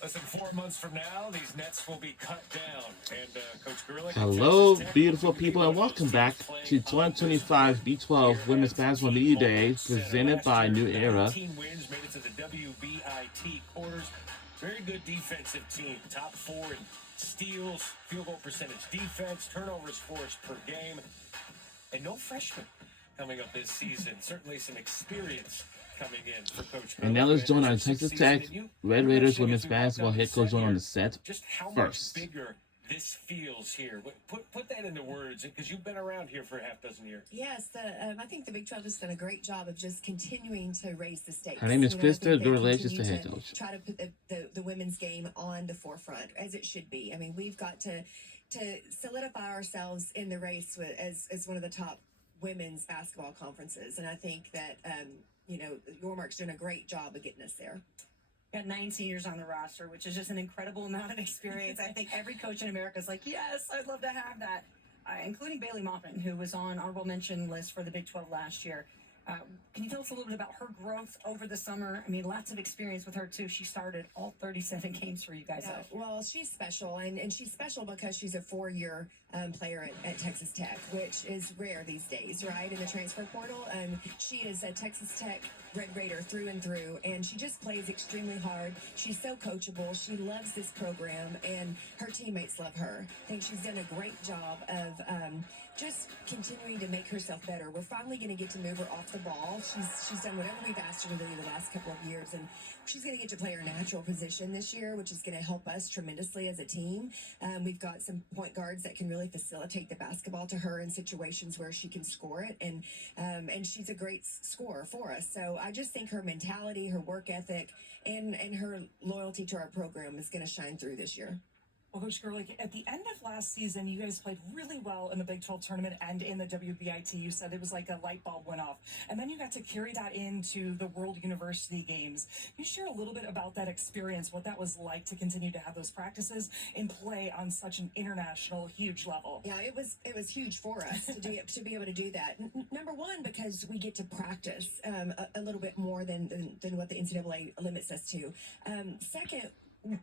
Less than 4 months from now, these nets will be cut down. And Coach Gurley, Hello, beautiful people, and welcome back to 2025 B12 Women's Basketball Media Day, presented by New Era. 19 wins, made it to the WBIT quarters. Very good defensive team, top 4 in steals, field goal percentage defense, turnovers forced per game, and no freshmen coming up this season. Certainly some experience coming in for Coach Gurley. And now let's join our Texas Tech Red Raiders Women's Basketball head coach on the set. Just how first. much bigger this feels here. Put that into words, because you've been around here for a half dozen years. Yes, I think the Big 12 has done a great job of just continuing to raise the stakes. Her name is Krista Dorlage, the head to coach. try to put the women's game on the forefront, as it should be. I mean, we've got to solidify ourselves in the race as one of the top women's basketball conferences, and I think that Yormark's doing a great job of getting us there. Got 9 seniors on the roster, which is just an incredible amount of experience. I think every coach in America is like, yes, I'd love to have that, including Bailey Maupin, who was on honorable mention list for the Big 12 last year. Can you tell us a little bit about her growth over the summer? I mean, lots of experience with her, too. She started all 37 games for you guys. Yeah, well, she's special, and she's special because she's a 4-year player at Texas Tech, which is rare these days, right, in the transfer portal. She is a Texas Tech Red Raider through and through, and she just plays extremely hard. She's so coachable. She loves this program, and her teammates love her. I think she's done a great job of just continuing to make herself better. We're finally going to get to move her off the ball. She's done whatever we've asked her to do the last couple of years, and she's going to get to play her natural position this year, which is going to help us tremendously as a team. We've got some point guards that can really facilitate the basketball to her in situations where she can score it, and she's a great scorer for us. So I just think her mentality, her work ethic, and her loyalty to our program is going to shine through this year. Well, Coach Gurley, at the end of last season, you guys played really well in the Big 12 tournament and in the WBIT. You said it was like a light bulb went off. And then you got to carry that into the World University Games. Can you share a little bit about that experience, what that was like to continue to have those practices and play on such an international, huge level? Yeah, it was huge for us to be able to do that. Number one, because we get to practice a little bit more than what the NCAA limits us to. Second,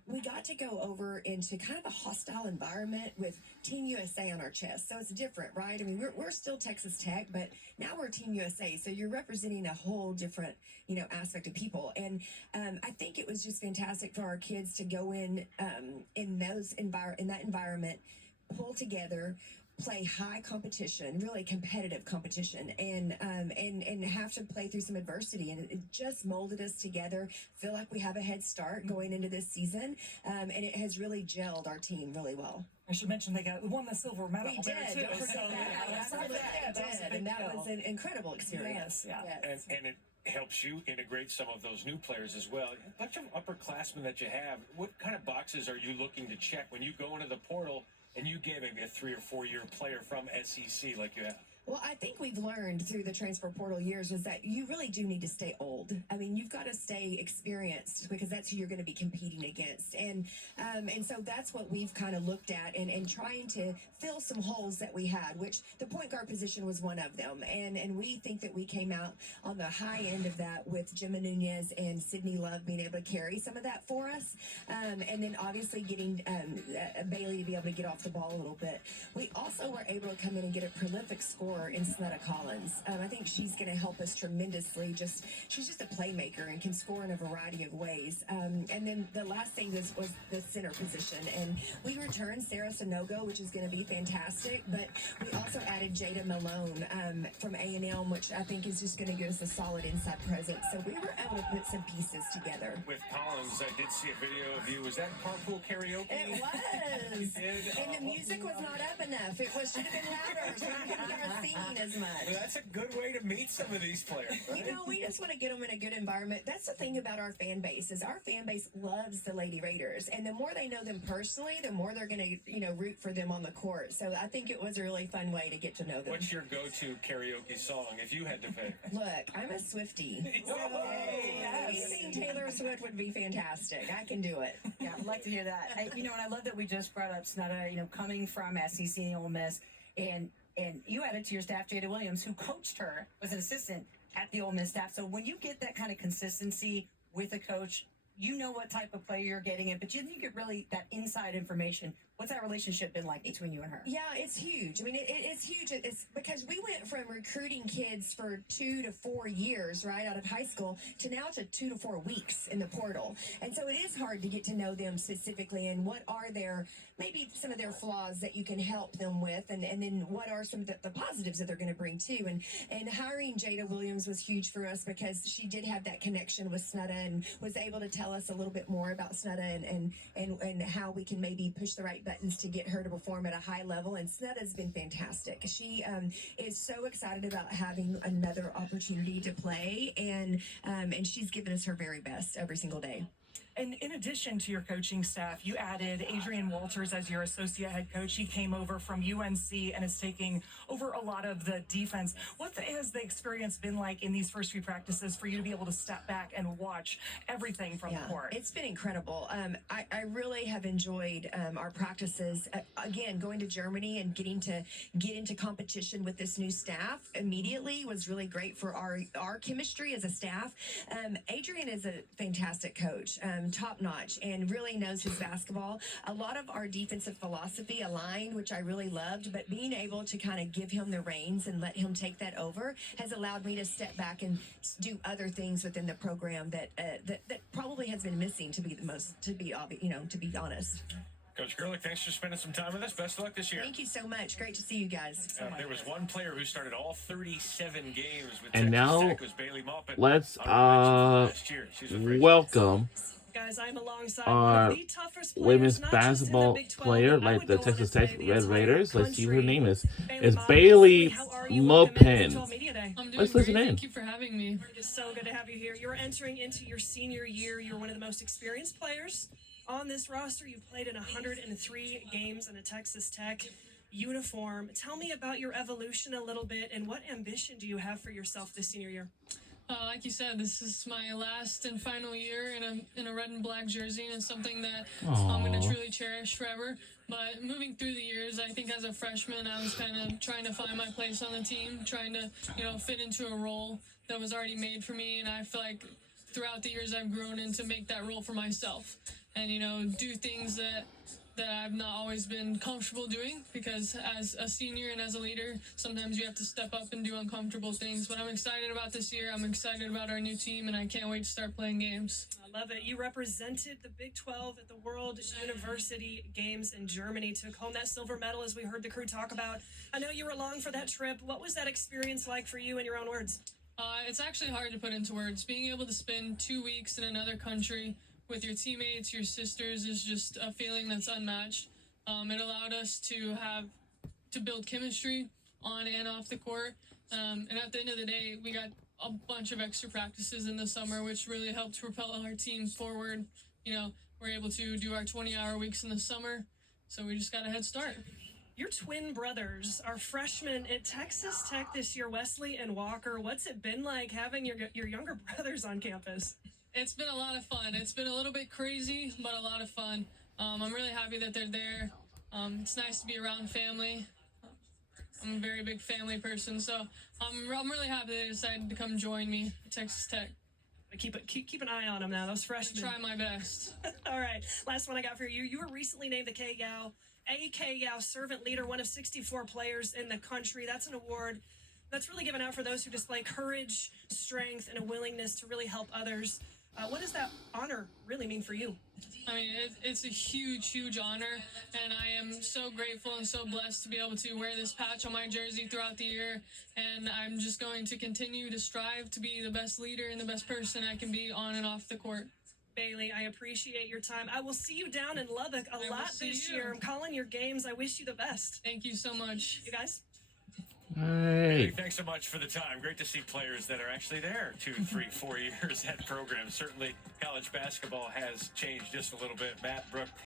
we got to go over into kind of a hostile environment with Team USA on our chest. So it's different, right? I mean, we're still Texas Tech, but now we're Team USA. So you're representing a whole different, aspect of people. And I think it was just fantastic for our kids to go in that environment, pull together, play high competition, really competitive competition, and have to play through some adversity, and it just molded us together. Feel like we have a head start going into this season, and it has really gelled our team really well. I should mention they won the silver medal. We did. Too, Don't forget that. And that was an incredible experience. Yes. And it helps you integrate some of those new players as well. A bunch of upperclassmen that you have. What kind of boxes are you looking to check when you go into the portal and you get maybe a 3 or 4 year player from SEC like you have? Well, I think we've learned through the transfer portal years is that you really do need to stay old. I mean, you've got to stay experienced, because that's who you're going to be competing against. And so that's what we've kind of looked at and trying to fill some holes that we had, which the point guard position was one of them. And we think that we came out on the high end of that with Gemma Nunez and Sydney Love being able to carry some of that for us. And then obviously getting Bailey to be able to get off the ball a little bit. We also were able to come in and get a prolific scorer in Snetta Collins. I think she's going to help us tremendously. She's just a playmaker and can score in a variety of ways. And then the last thing was the center position, and we returned Sarah Sonogo, which is going to be fantastic. But we also added Jada Malone from A&M, which I think is just going to give us a solid inside presence. So we were able to put some pieces together. With Collins, I did see a video of you. Was that carpool karaoke? It was. And the music was not up enough. It should have been louder, so we couldn't hear us singing as much. Well, that's a good way to meet some of these players. Right? We just want to get them in a good environment. That's the thing about our fan base, is our fan base loves the Lady Raiders, and the more they know them personally, the more they're going to root for them on the court. So I think it was a really fun way to get to know them. What's your go-to karaoke song if you had to pick? Look, I'm a Swiftie. So seeing Taylor Swift would be fantastic. I can do it. Yeah, I'd like to hear that. And I love that we just brought up Snetta, coming from SEC and Ole Miss, and you added to your staff Jada Williams, who coached her, was an assistant at the Ole Miss staff. So when you get that kind of consistency with a coach, you know what type of player you're getting in, but you get really that inside information. What's that relationship been like between you and her? Yeah, it's huge. I mean, it's huge. It's because we went from recruiting kids for 2 to 4 years, right, out of high school, to now to 2 to 4 weeks in the portal. And so it is hard to get to know them specifically and what are their, maybe some of their flaws that you can help them with, and then what are some of the positives that they're going to bring too. And hiring Jada Williams was huge for us because she did have that connection with Snudda and was able to tell us a little bit more about Snudda and how we can maybe push the right buttons to get her to perform at a high level. And Snudda's been fantastic. She is so excited about having another opportunity to play, and she's given us her very best every single day. And in addition to your coaching staff, you added Adrian Walters as your associate head coach. He came over from UNC and is taking over a lot of the defense. What has the experience been like in these first few practices for you to be able to step back and watch everything from the court? It's been incredible. I really have enjoyed our practices. Again, going to Germany and getting to get into competition with this new staff immediately was really great for our chemistry as a staff. Adrian is a fantastic coach. Top notch, and really knows his basketball. A lot of our defensive philosophy aligned, which I really loved, but being able to kind of give him the reins and let him take that over has allowed me to step back and do other things within the program that probably has been missing, to be honest. Coach Gerlich, thanks for spending some time with us. Best of luck this year. Thank you so much. Great to see you guys. There was one player who started all 37 games with And Texas now, Tech, was Bailey Maupin. let's Last year. She's a freshman. welcome Guys, I'm alongside our one of the toughest players, women's not just in the basketball Big 12, player, but I like would the go on Texas to say Tech the Red entire Raiders. Let's see who her country. name is. Bailey It's Maupin, Bailey how are you? Welcome into Big 12 Maupin. Media Day. I'm doing Let's great. listen in. Thank you for having me. It's so good to have you here. You're entering into your senior year. You're one of the most experienced players on this roster. You've played in 103 games in a Texas Tech uniform. Tell me about your evolution a little bit, and what ambition do you have for yourself this senior year? Like you said, this is my last and final year in a red and black jersey, and it's something that I'm going to Aw. truly cherish forever. But moving through the years, I think as a freshman, I was kind of trying to find my place on the team, trying to, fit into a role that was already made for me. And I feel like throughout the years, I've grown into make that role for myself and, do things that I've not always been comfortable doing, because as a senior and as a leader, sometimes you have to step up and do uncomfortable things. But I'm excited about this year. I'm excited about our new team, and I can't wait to start playing games. I love it. You represented the Big 12 at the World University Games in Germany, took home that silver medal, as we heard the crew talk about. I know you were along for that trip. What was that experience like for you, in your own words? It's actually hard to put into words. Being able to spend 2 weeks in another country with your teammates, your sisters, is just a feeling that's unmatched. It allowed us to build chemistry on and off the court. And at the end of the day, we got a bunch of extra practices in the summer, which really helped propel our team forward. We're able to do our 20-hour weeks in the summer, so we just got a head start. Your twin brothers are freshmen at Texas Tech this year, Wesley and Walker. What's it been like having your younger brothers on campus? It's been a lot of fun. It's been a little bit crazy, but a lot of fun. I'm really happy that they're there. It's nice to be around family. I'm a very big family person, so I'm really happy they decided to come join me at Texas Tech. Keep an eye on them now, those freshmen. Try my best. All right, last one I got for you. You were recently named the KYAU Servant Leader, one of 64 players in the country. That's an award that's really given out for those who display courage, strength, and a willingness to really help others. What does that honor really mean for you? I mean, it's a huge, huge honor, and I am so grateful and so blessed to be able to wear this patch on my jersey throughout the year, and I'm just going to continue to strive to be the best leader and the best person I can be on and off the court. Bailey, I appreciate your time. I will see you down in Lubbock a lot this year. I'm calling your games. I wish you the best. Thank you so much. You guys? Hey. Thanks so much for the time. Great to see players that are actually there 2, 3, 4 years at programs. Certainly, college basketball has changed just a little bit. Matt, Brooke,